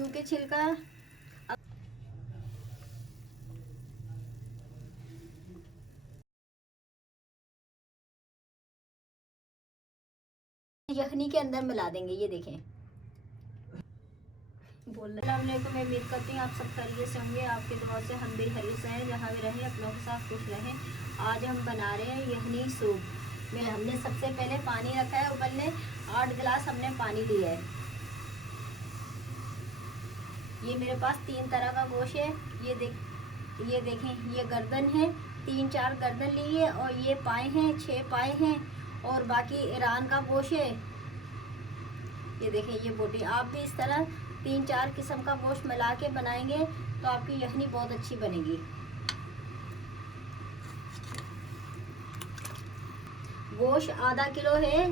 क्योंकि छिलका यखनी के अंदर मिला देंगे। ये देखें। अस्सलामुअलैकुम, मैं उम्मीद करती हूँ आप सब खैरियत से होंगे। आपके दुआ से हम भी खैरियत से हैं। जहाँ भी रहें अपनों के साथ खुश रहें। आज हम बना रहे हैं यखनी सूप में हमने सबसे पहले पानी रखा है उबलने। 8 गिलास हमने पानी लिया है। ये मेरे पास 3 तरह का गोश्त है। ये देखें, ये गर्दन है, 3-4 गर्दन ली है, और ये पाए हैं, 6 पाए हैं, और बाकी ईरान का गोश्त है। ये देखें, ये बोटी। आप भी इस तरह 3-4 किस्म का गोश्त मिला के बनाएंगे तो आपकी यखनी बहुत अच्छी बनेगी। गोश्त आधा किलो है।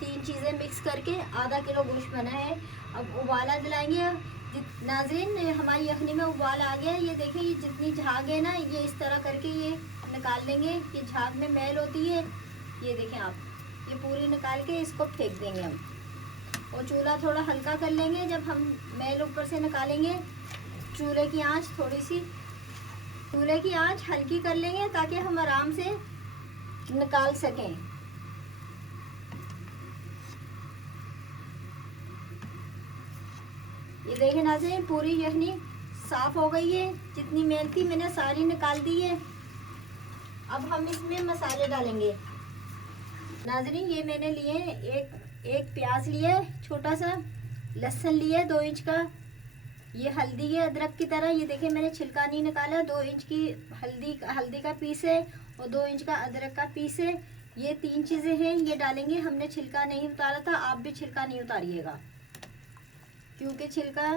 3 चीज़ें मिक्स करके आधा किलो गोश्त बना है। अब उबाला दिलाएंगे। नाज़रीन, हमारी यखनी में उबाल आ गया। ये देखें, ये जितनी झाग है ना, ये इस तरह करके ये निकाल लेंगे। ये झाग में मैल होती है। ये देखें आप, ये पूरी निकाल के इसको फेंक देंगे हम, और चूल्हा थोड़ा हल्का कर लेंगे। जब हम मैल ऊपर से निकालेंगे, चूल्हे की आंच हल्की कर लेंगे ताकि हम आराम से निकाल सकें। ये देखें नाज़रीन, पूरी यखनी साफ हो गई है। जितनी मैल थी मैंने सारी निकाल दी है। अब हम इसमें मसाले डालेंगे। नाज़रीन, ये मैंने लिए एक प्याज लिया है छोटा सा, लहसुन लिया है 2 इंच का, ये हल्दी है अदरक की तरह। ये देखिए, मैंने छिलका नहीं निकाला। 2 इंच की हल्दी का पीस है, और 2 इंच का अदरक का पीस है। ये 3 चीज़ें हैं, ये डालेंगे। हमने छिलका नहीं उतारा था, आप भी छिलका नहीं उतारिएगा, क्योंकि छिलका,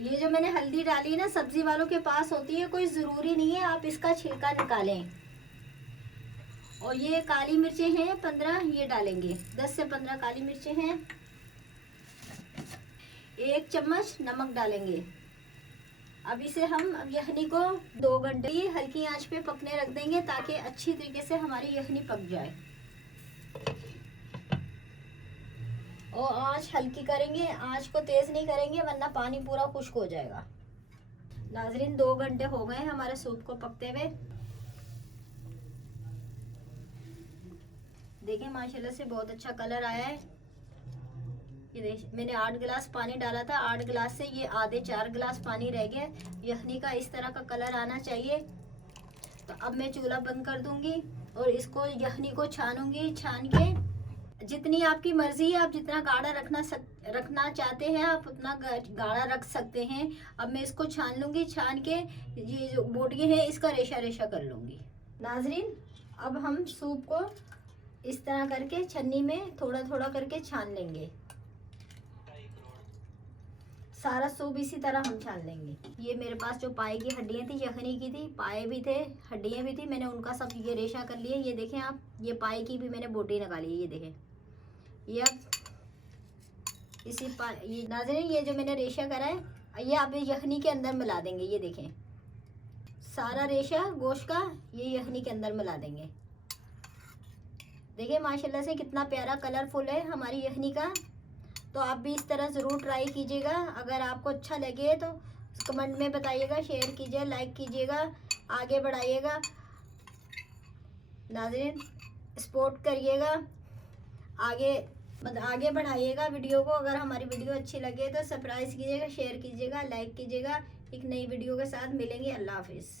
ये जो मैंने हल्दी डाली है ना, सब्जी वालों के पास होती है, कोई ज़रूरी नहीं है आप इसका छिलका निकालें। और ये काली मिर्चें हैं 15, ये डालेंगे। 10 से 15 काली मिर्चें हैं। 1 चम्मच नमक डालेंगे। अब इसे हम यखनी को 2 घंटे हल्की आंच पे पकने रख देंगे ताकि अच्छी तरीके से हमारी यखनी पक जाए। और आंच हल्की करेंगे, आंच को तेज नहीं करेंगे वरना पानी पूरा खुश्क हो जाएगा। नाज़रीन, 2 घंटे हो गए हमारे सूप को पकते हुए। देखिए, माशाल्लाह से बहुत अच्छा कलर आया है। ये देख, मैंने 8 गिलास पानी डाला था। 8 गिलास से ये आधे 4 गिलास पानी रह गया। यखनी का इस तरह का कलर आना चाहिए। तो अब मैं चूल्हा बंद कर दूंगी और इसको यखनी को छानूंगी। छान के जितनी आपकी मर्जी है, आप जितना गाढ़ा रखना चाहते हैं आप उतना गाढ़ा रख सकते हैं। अब मैं इसको छान लूंगी। छान के ये जो बोटियां है इसका रेशा रेशा कर लूंगी। नाजरीन, अब हम सूप को इस तरह करके छन्नी में थोड़ा थोड़ा करके छान लेंगे। सारा सूप इसी तरह हम छान लेंगे। ये मेरे पास जो पाए की हड्डियां थी, यखनी की थी, पाए भी थे, हड्डियां भी थी, मैंने उनका सब ये रेशा कर लिया। ये देखें आप, ये पाए की भी मैंने बोटी निकाली है। ये देखें, ये अब ये नाज़रीन, ये जो मैंने रेशा करा है ये आप यखनी के अंदर मिला देंगे। ये देखें, सारा रेशा गोश्त का ये यखनी के अंदर मिला देंगे। देखिए माशाल्लाह से कितना प्यारा कलरफुल है हमारी यखनी का। तो आप भी इस तरह ज़रूर ट्राई कीजिएगा। अगर आपको अच्छा लगे तो कमेंट में बताइएगा, शेयर कीजिए, लाइक कीजिएगा, आगे बढ़ाइएगा। नाज़रीन, सपोर्ट करिएगा, आगे बढ़ाइएगा वीडियो को। अगर हमारी वीडियो अच्छी लगे तो सब्सक्राइब कीजिएगा, शेयर कीजिएगा, लाइक कीजिएगा। एक नई वीडियो के साथ मिलेंगे। अल्लाह हाफिज़।